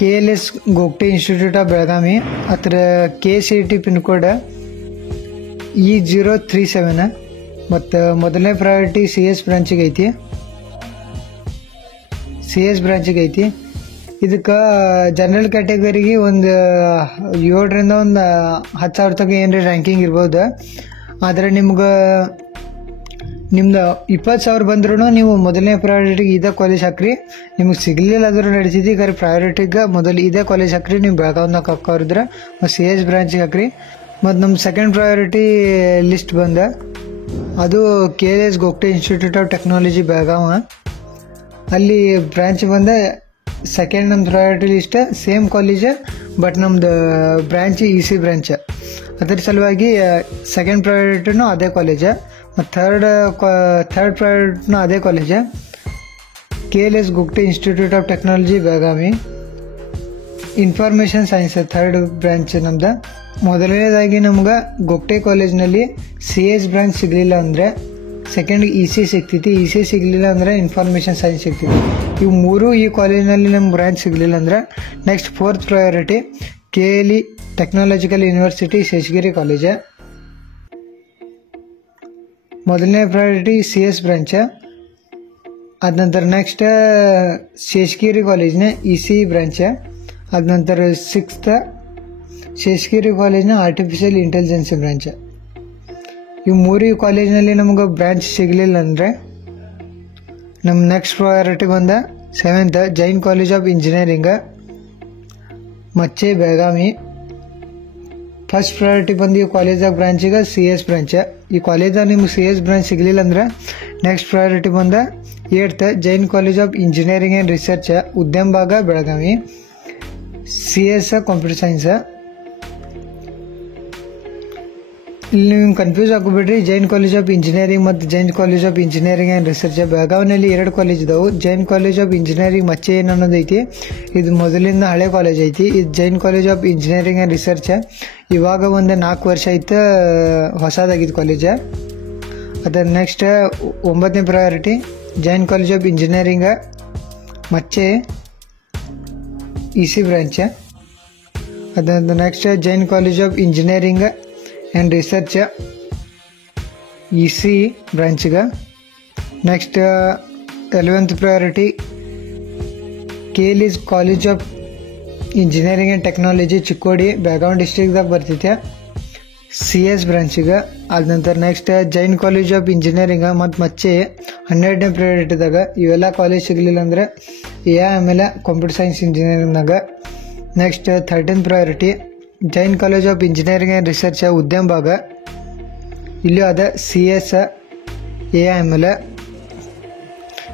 KLS Gogte institute of Belagavi ಹತ್ರ KCET pin code E037 ಮತ್ತು ಮೊದಲನೇ ಪ್ರಯಾರಿಟಿ CS ಬ್ರಾಂಚಿಗೆ ಐತಿ. ಇದಕ್ಕೆ ಜನರಲ್ ಕ್ಯಾಟಗರಿಗೆ ಒಂದು 7ರಿಂದ ಒಂದು 10,000 ತನಕ ಏನ್ರಿ ರ್ಯಾಂಕಿಂಗ್ ಇರ್ಬೋದು. ಆದರೆ ನಿಮ್ದು 20,000 ಬಂದ್ರೂ ನೀವು ಮೊದಲನೇ ಪ್ರಯಾರಿಟಿಗೆ ಇದೇ ಕಾಲೇಜ್ ಹಾಕ್ರಿ. ನಿಮಗೆ ಸಿಗಲಿಲ್ಲ ಆದ್ರೂ ನಡೀತಿದ್ದು. ಈಗ ಪ್ರಯಾರಿಟಿಗೆ ಮೊದಲು ಇದೇ ಕಾಲೇಜ್ ಹಾಕ್ರಿ. ನೀವು ಬೆಳಗಾವ್ದಾಗ ಹಾಕೋರಿದ್ರೆ ಮತ್ತು CS ಬ್ರಾಂಚಿಗೆ ಹಾಕ್ರಿ. ಮತ್ತು ನಮ್ಮ ಸೆಕೆಂಡ್ ಪ್ರಯಾರಿಟಿ ಲಿಸ್ಟ್ ಬಂದ ಅದು KLS Gogte institute of technology Belagavi. ಅಲ್ಲಿ ಬ್ರಾಂಚ್ ಬಂದ ಸೆಕೆಂಡ್ ನಮ್ಮ priority list same college, but ನಮ್ದು ಬ್ರಾಂಚ್ EC ಬ್ರಾಂಚ್. ಅದ್ರ ಸಲುವಾಗಿ ಸೆಕೆಂಡ್ ಪ್ರಯಾರಿಟಿನೂ ಅದೇ ಕಾಲೇಜ್ ಮತ್ತು ಥರ್ಡ್ ಪ್ರಯಾರಿಟಿನೂ ಅದೇ college, KLS Gogte institute of technology Belagavi. Information science third branch ನಮ್ದು. ಮೊದಲನೇದಾಗಿ ನಮ್ಗೆ ಗೋಗ್ಟೆ ಕಾಲೇಜ್ನಲ್ಲಿ CS ಬ್ರಾಂಚ್ ಸಿಗಲಿಲ್ಲ ಅಂದರೆ ಸೆಕೆಂಡ್ EC ಸಿಗ್ತೈತಿ. EC ಸಿಗಲಿಲ್ಲ ಅಂದರೆ ಇನ್ಫಾರ್ಮೇಷನ್ ಸೈನ್ಸ್ ಸಿಗ್ತೈತಿ. ಇವು ಮೂರು ಈ ಕಾಲೇಜಿನಲ್ಲಿ ನಮ್ಮ ಬ್ರಾಂಚ್ ಸಿಗಲಿಲ್ಲ ಅಂದರೆ next fourth priority KLE technological university Sheshagiri college. ಮೊದಲನೇ ಪ್ರಯಾರಿಟಿ CS ಬ್ರಾಂಚ್. ಅದ ನಂತರ ನೆಕ್ಸ್ಟ್ ಶೇಷಗಿರಿ ಕಾಲೇಜ್ನ EC ಬ್ರಾಂಚ್. ಅದ ನಂತರ ಸಿಕ್ಸ್ತ್ ಶೇಷಗಿರಿ ಕಾಲೇಜ್ನ ಆರ್ಟಿಫಿಷಿಯಲ್ ಇಂಟೆಲಿಜೆನ್ಸಿ ಬ್ರಾಂಚ್. ಇವು ಮೂರು ಕಾಲೇಜ್ನಲ್ಲಿ ನಮ್ಗೆ ಬ್ರಾಂಚ್ ಸಿಗಲಿಲ್ಲ ಅಂದರೆ ನಮ್ಮ ನೆಕ್ಸ್ಟ್ ಪ್ರಯಾರಿಟಿ ಬಂದ 7th Jain college of engineering ಮಚ್ಚೆ ಬೆಳಗಾವಿ. ಫಸ್ಟ್ ಪ್ರಯಾರಿಟಿ ಬಂದು ಈ ಕಾಲೇಜಾಗ ಬ್ರಾಂಚಿಗೆ CS ಬ್ರಾಂಚ್. ಈ ಕಾಲೇಜಾಗ ನಿಮ್ಗೆ CS ಬ್ರಾಂಚ್ ಸಿಗಲಿಲ್ಲ ಅಂದ್ರೆ ನೆಕ್ಸ್ಟ್ ಪ್ರಯಾರಿಟಿ ಬಂದ 8th Jain college of engineering and research Udyambag Belagavi. CS computer science. ಇಲ್ಲಿ ನೀವು ಕನ್ಫ್ಯೂಸ್ ಆಗೋಬಿಡ್ರಿ. ಜೈನ್ ಕಾಲೇಜ್ ಆಫ್ ಇಂಜಿನಿಯರಿಂಗ್ ಮತ್ತು Jain college of engineering and research ಬೆಳಗಾವಿನಲ್ಲಿ 2 ಕಾಲೇಜ್ ಇದಾವೆ. ಜೈನ್ ಕಾಲೇಜ್ ಆಫ್ ಇಂಜಿನಿಯರಿಂಗ್ ಮಚ್ಚೆ ಏನು ಅನ್ನೋದೈತಿ, ಇದು ಮೊದಲಿಂದ ಹಳೆ ಕಾಲೇಜ್ ಐತಿ. ಇದು Jain college of engineering and research ಇವಾಗ ಒಂದು 4 ವರ್ಷ ಐತೆ ಹೊಸದಾಗಿದ್ದು ಕಾಲೇಜ್. ಅದರ ನೆಕ್ಸ್ಟ್ 9ನೇ priority Jain college of engineering Machhe EC branch. ಅದಂತ next Jain college of engineering and research EC ಬ್ರಾಂಚ್ಗೆ. Next 11th priority KLS college of engineering and technology Chikkodi Belagavi ಡಿಸ್ಟ್ರಿಕ್ದಾಗ ಬರ್ತೈತೆ CS ಬ್ರಾಂಚಿಗೆ. ಅದ ನಂತರ next Jain college of engineering ಮತ್ತು ಮಚ್ಚೆ 12ನೇ ಪ್ರಯಾರಿಟಿದಾಗ. ಇವೆಲ್ಲ ಕಾಲೇಜ್ ಸಿಗಲಿಲ್ಲ ಅಂದರೆ AIML ಕಂಪ್ಯೂಟರ್ ಸೈನ್ಸ್ ಇಂಜಿನಿಯರಿಂಗ್ನಾಗ. Next 13th priority Jain college of engineering and research Udyambag. ಇಲ್ಲೂ ಅದ CS AIML.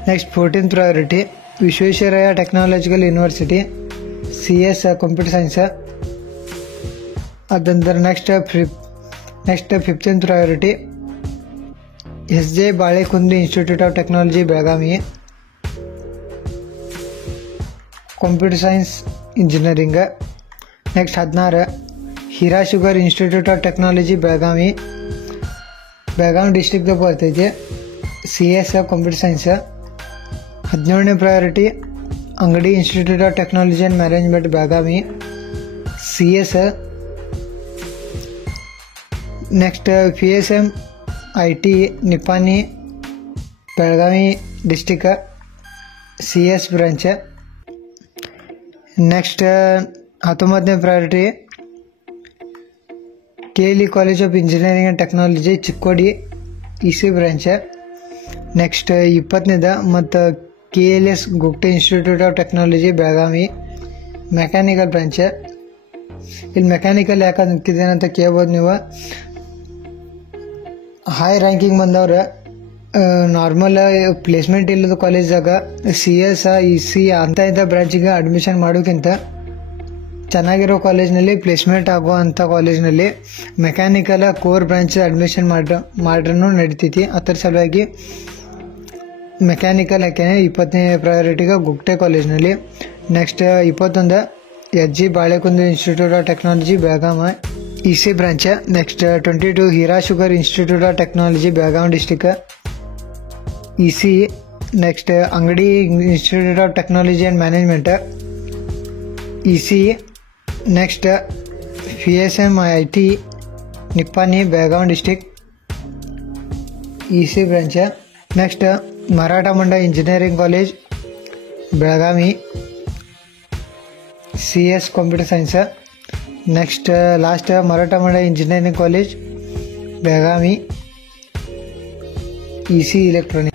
Next 14th priority Visvesvaraya technological university CS computer science. ಅದಂತರ next 15th priority SJ Balekundri institute of technology Belagavi computer science engineering. Next 16 Hira sugar institute of technology Belagavi ಡಿಸ್ಟ್ರಿಕ್ದಾಗ ಬರ್ತೈತಿ CS computer science. 17ನೇ priority Angadi institute of technology and management Belagavi CS. Next PSM IT Nippani Belagavi district CS branch. Next 19ನೇ priority KLE college of engineering and technology Chikkodi EC branch. Next 20ನೇದ ಮತ್ತು KLS Gogte institute of technology Belagavi mechanical branch. ಇಲ್ಲಿ mechanical ಯಾಕೆ ನಿಂತಿದ್ದೇನಂತ ಕೇಳ್ಬೋದು ನೀವು. High ranking ಬಂದವ್ರು normal placement ಇಲ್ಲದ ಕಾಲೇಜಾಗ CS EC ಅಂತ ಬ್ರಾಂಚಿಗೆ ಅಡ್ಮಿಷನ್ ಮಾಡೋಕ್ಕಿಂತ ಚೆನ್ನಾಗಿರೋ ಕಾಲೇಜ್ನಲ್ಲಿ ಪ್ಲೇಸ್ಮೆಂಟ್ ಆಗುವಂಥ ಕಾಲೇಜ್ನಲ್ಲಿ ಮೆಕ್ಯಾನಿಕಲ್ ಕೋರ್ ಬ್ರಾಂಚ್ ಅಡ್ಮಿಷನ್ ಮಾಡ್ರೂ ನಡಿತೈತಿ. ಅದರ ಸಲುವಾಗಿ ಮೆಕ್ಯಾನಿಕಲ್ ಹಾಕ್ಯಾನೆ 20ನೇ ಪ್ರಯಾರಿಟಿಗೆ ಗೋಗ್ಟೆ ಕಾಲೇಜ್ನಲ್ಲಿ. Next 21 SG Balekundri institute of technology Belagavi EC branch. Next 22 Hira sugar institute of technology Belagavi district EC. Next Angadi institute of technology and management EC. Next PSM IIT Nippani Belgaum district EC branch. Next Maratha Munda Engineering College Belgaum CS Computer Science. Next last Maratha Munda Engineering College Belgaum EC Electronics.